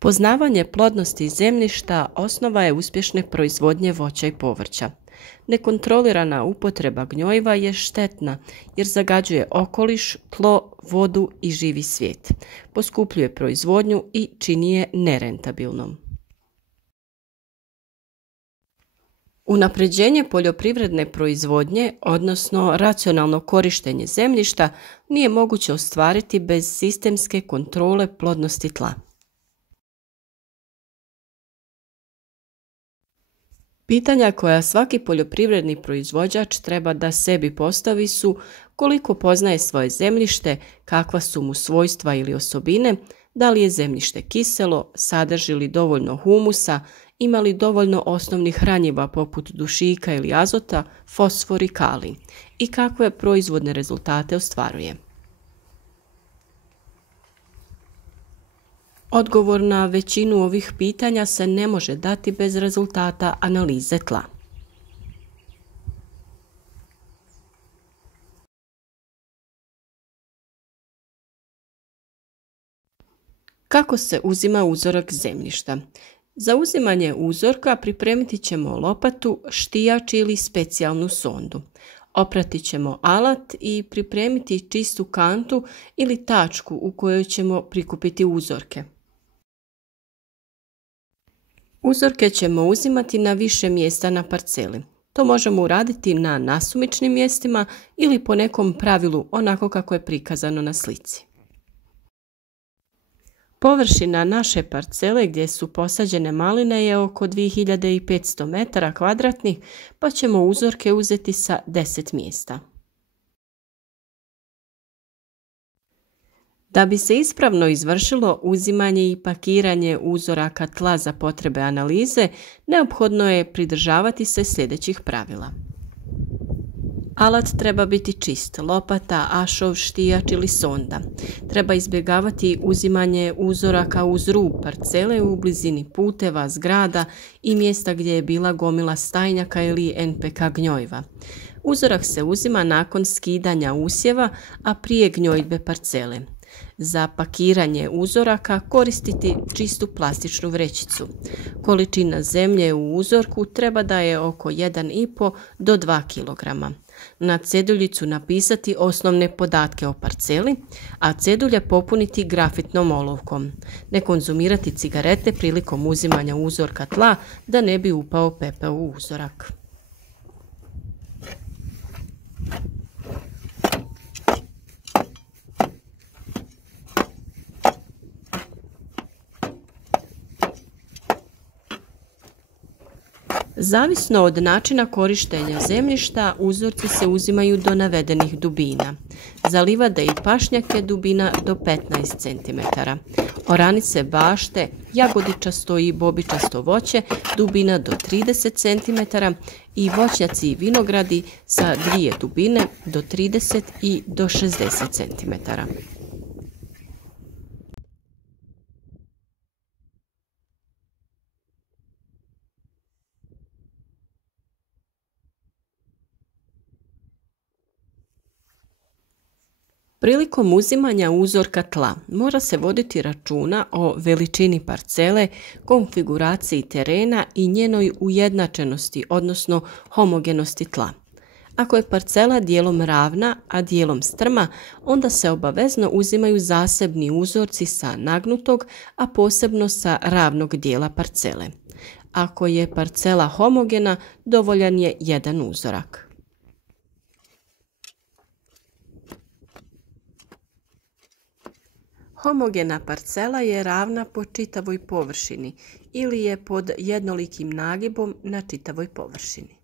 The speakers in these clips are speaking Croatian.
Poznavanje plodnosti zemljišta osnova je uspješne proizvodnje voća i povrća. Nekontrolirana upotreba gnojiva je štetna jer zagađuje okoliš, tlo, vodu i živi svijet, poskupljuje proizvodnju i čini je nerentabilnom. Unapređenje poljoprivredne proizvodnje, odnosno racionalno korištenje zemljišta, nije moguće ostvariti bez sistemske kontrole plodnosti tla. Pitanja koja svaki poljoprivredni proizvođač treba da sebi postavi su koliko poznaje svoje zemljište, kakva su mu svojstva ili osobine, da li je zemljište kiselo, sadrži li dovoljno humusa, ima li dovoljno osnovnih hranjiva poput dušika ili azota, fosfor i kalij i kakve proizvodne rezultate ostvaruje. Odgovor na većinu ovih pitanja se ne može dati bez rezultata analize tla. Kako se uzima uzorak zemljišta? Za uzimanje uzorka pripremiti ćemo lopatu, štijač ili specijalnu sondu. Oprati ćemo alat i pripremiti čistu kantu ili tačku u kojoj ćemo prikupiti uzorke. Uzorke ćemo uzimati na više mjesta na parceli. To možemo uraditi na nasumičnim mjestima ili po nekom pravilu onako kako je prikazano na slici. Površina naše parcele gdje su posađene maline je oko 2500 metara kvadratnih, pa ćemo uzorke uzeti sa 10 mjesta. Da bi se ispravno izvršilo uzimanje i pakiranje uzoraka tla za potrebe analize, neophodno je pridržavati se sljedećih pravila. Alat treba biti čist, lopata, ašov, štijač ili sonda. Treba izbjegavati uzimanje uzoraka uz rub parcele u blizini puteva, zgrada i mjesta gdje je bila gomila stajnjaka ili NPK gnjojiva. Uzorak se uzima nakon skidanja usjeva, a prije gnjojidbe parcele. Za pakiranje uzoraka koristiti čistu plastičnu vrećicu. Količina zemlje u uzorku treba da je oko 1,5 do 2 kg. Na ceduljicu napisati osnovne podatke o parceli, a cedulje popuniti grafitnom olovkom. Ne konzumirati cigarete prilikom uzimanja uzorka tla da ne bi upao pepeo u uzorak. Zavisno od načina korištenja zemljišta, uzorci se uzimaju do navedenih dubina. Za livade i pašnjake dubina do 15 cm. Oranice, bašte, jagodičasto i bobičasto voće dubina do 30 cm i voćnjaci i vinogradi sa 2 dubine do 30 i do 60 cm. Prilikom uzimanja uzorka tla mora se voditi računa o veličini parcele, konfiguraciji terena i njenoj ujednačenosti, odnosno homogenosti tla. Ako je parcela dijelom ravna, a dijelom strma, onda se obavezno uzimaju zasebni uzorci sa nagnutog, a posebno sa ravnog dijela parcele. Ako je parcela homogena, dovoljan je jedan uzorak. Homogena parcela je ravna po čitavoj površini ili je pod jednolikim nagibom na čitavoj površini.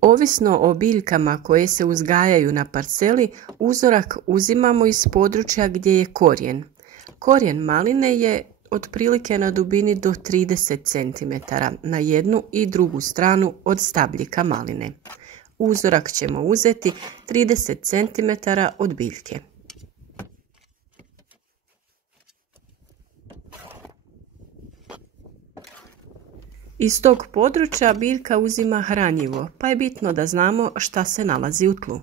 Ovisno o biljkama koje se uzgajaju na parceli, uzorak uzimamo iz područja gdje je korijen. Korijen maline je otprilike na dubini do 30 cm na jednu i drugu stranu od stabljika maline. Uzorak ćemo uzeti 30 cm od biljke. Iz tog područja biljka uzima hranjivo, pa je bitno da znamo šta se nalazi u tlu.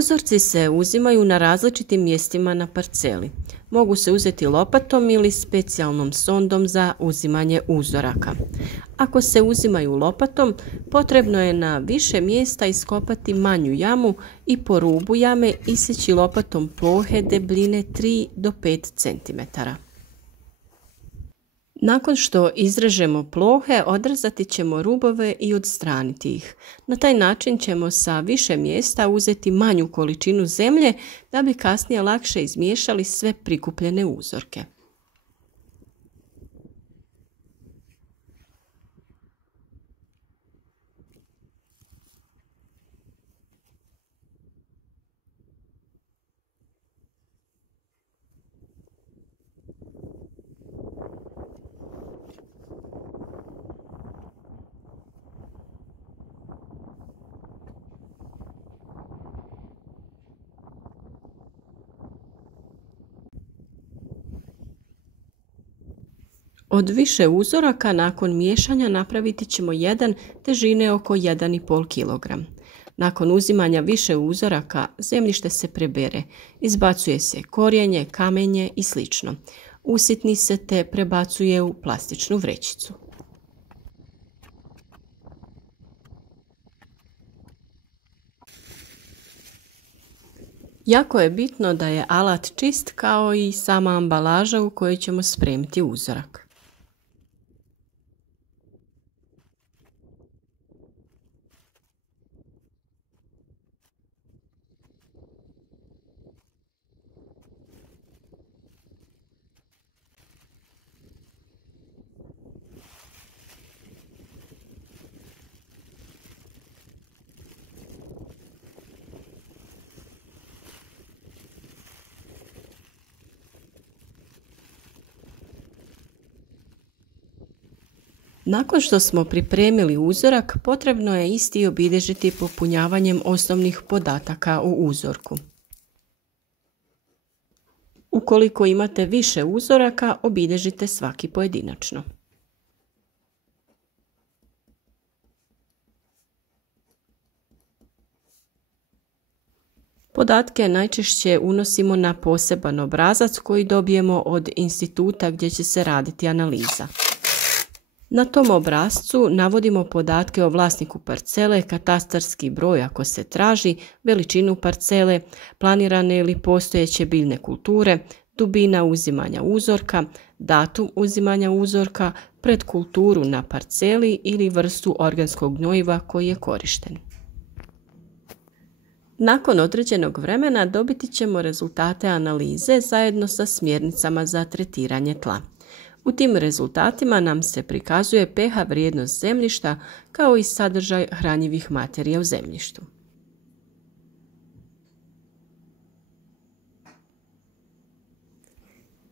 Uzorci se uzimaju na različitim mjestima na parceli. Mogu se uzeti lopatom ili specijalnom sondom za uzimanje uzoraka. Ako se uzimaju lopatom, potrebno je na više mjesta iskopati manju jamu i po rubu jame isjeći lopatom plohe debljine 3 do 5 cm. Nakon što izrežemo plohe, odrezati ćemo rubove i odstraniti ih. Na taj način ćemo sa više mjesta uzeti manju količinu zemlje da bi kasnije lakše izmiješali sve prikupljene uzorke. Od više uzoraka nakon miješanja napraviti ćemo jedan težine oko 1,5 kg. Nakon uzimanja više uzoraka zemljište se prebere, izbacuje se korijenje, kamenje i sl. Usitni se te prebacuje u plastičnu vrećicu. Jako je bitno da je alat čist kao i sama ambalaža u kojoj ćemo spremiti uzorak. Nakon što smo pripremili uzorak, potrebno je isti obilježiti popunjavanjem osnovnih podataka u uzorku. Ukoliko imate više uzoraka, obilježite svaki pojedinačno. Podatke najčešće unosimo na poseban obrazac koji dobijemo od instituta gdje će se raditi analiza. Na tom obrascu navodimo podatke o vlasniku parcele, katastarski broj ako se traži, veličinu parcele, planirane ili postojeće biljne kulture, dubina uzimanja uzorka, datum uzimanja uzorka, predkulturu na parceli ili vrstu organskog gnojiva koji je korišten. Nakon određenog vremena dobiti ćemo rezultate analize zajedno sa smjernicama za tretiranje tla. U tim rezultatima nam se prikazuje pH vrijednost zemljišta kao i sadržaj hranjivih materija u zemljištu.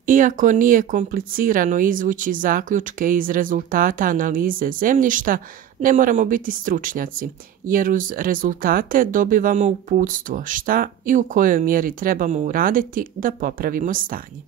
Iako nije komplicirano izvući zaključke iz rezultata analize zemljišta, ne moramo biti stručnjaci, jer uz rezultate dobivamo uputstvo šta i u kojoj mjeri trebamo uraditi da popravimo stanje.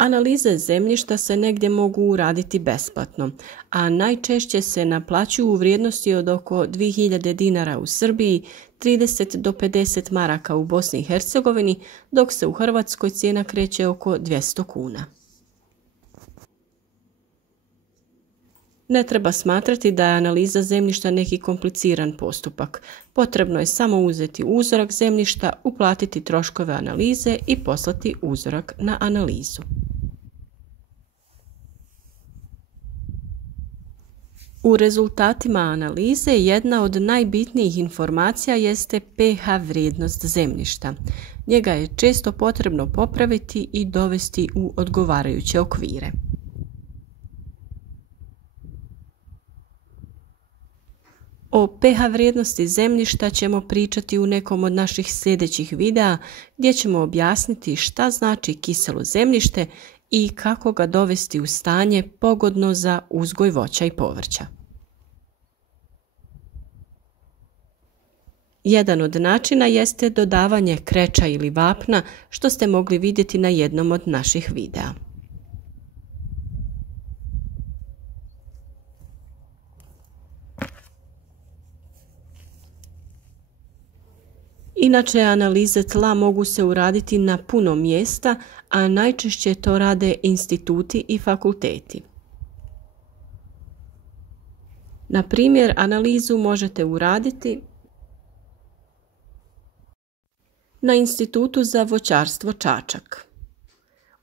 Analize zemljišta se negdje mogu uraditi besplatno, a najčešće se naplaćuju u vrijednosti od oko 2000 dinara u Srbiji, 30 do 50 maraka u Bosni i Hercegovini, dok se u Hrvatskoj cijena kreće oko 200 kuna. Ne treba smatrati da je analiza zemljišta neki kompliciran postupak. Potrebno je samo uzeti uzorak zemljišta, uplatiti troškove analize i poslati uzorak na analizu. U rezultatima analize jedna od najbitnijih informacija jeste pH vrijednost zemljišta. Njega je često potrebno popraviti i dovesti u odgovarajuće okvire. O pH vrijednosti zemljišta ćemo pričati u nekom od naših sljedećih videa gdje ćemo objasniti šta znači kiselo zemljište i kako ga dovesti u stanje pogodno za uzgoj voća i povrća. Jedan od načina jeste dodavanje kreča ili vapna, što ste mogli vidjeti na jednom od naših videa. Inače, analize tla mogu se uraditi na puno mjesta, a najčešće to rade instituti i fakulteti. Na primjer, analizu možete uraditi na Institutu za voćarstvo Čačak,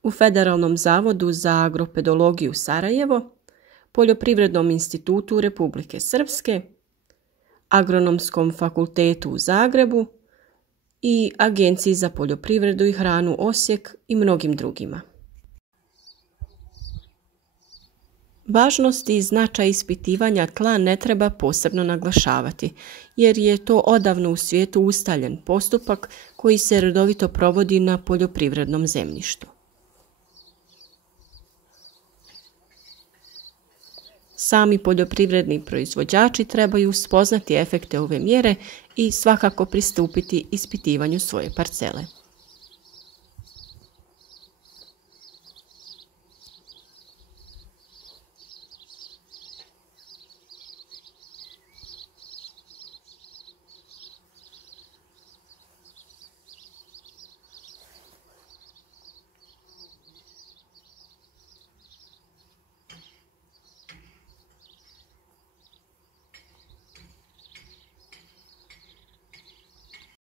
u Federalnom zavodu za agropedologiju Sarajevo, Poljoprivrednom institutu Republike Srpske, Agronomskom fakultetu u Zagrebu i Agenciji za poljoprivredu i hranu Osijek i mnogim drugima. Važnost i značaj ispitivanja tla ne treba posebno naglašavati, jer je to odavno u svijetu ustaljen postupak koji se redovito provodi na poljoprivrednom zemljištu. Sami poljoprivredni proizvođači trebaju spoznati efekte ove mjere i svakako pristupiti ispitivanju svoje parcele.